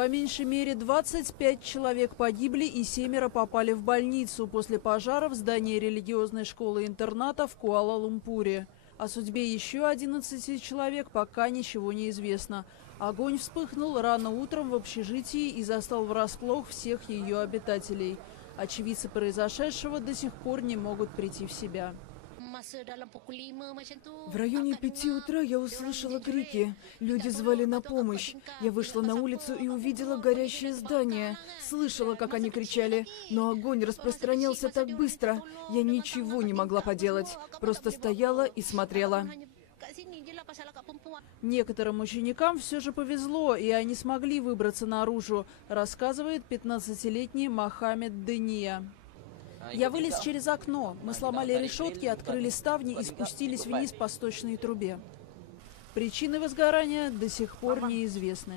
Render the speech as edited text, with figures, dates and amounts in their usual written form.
По меньшей мере 25 человек погибли и 7 попали в больницу после пожара в здании религиозной школы-интерната в Куала-Лумпуре. О судьбе еще 11 человек пока ничего не известно. Огонь вспыхнул рано утром в общежитии и застал врасплох всех ее обитателей. Очевидцы произошедшего до сих пор не могут прийти в себя. В районе 5 утра я услышала крики. Люди звали на помощь. Я вышла на улицу и увидела горящее здание. Слышала, как они кричали, но огонь распространялся так быстро. Я ничего не могла поделать. Просто стояла и смотрела. Некоторым ученикам все же повезло, и они смогли выбраться наружу, рассказывает 15-летний Мохаммед Дения. Я вылез через окно. Мы сломали решетки, открыли ставни и спустились вниз по сточной трубе. Причины возгорания до сих пор неизвестны.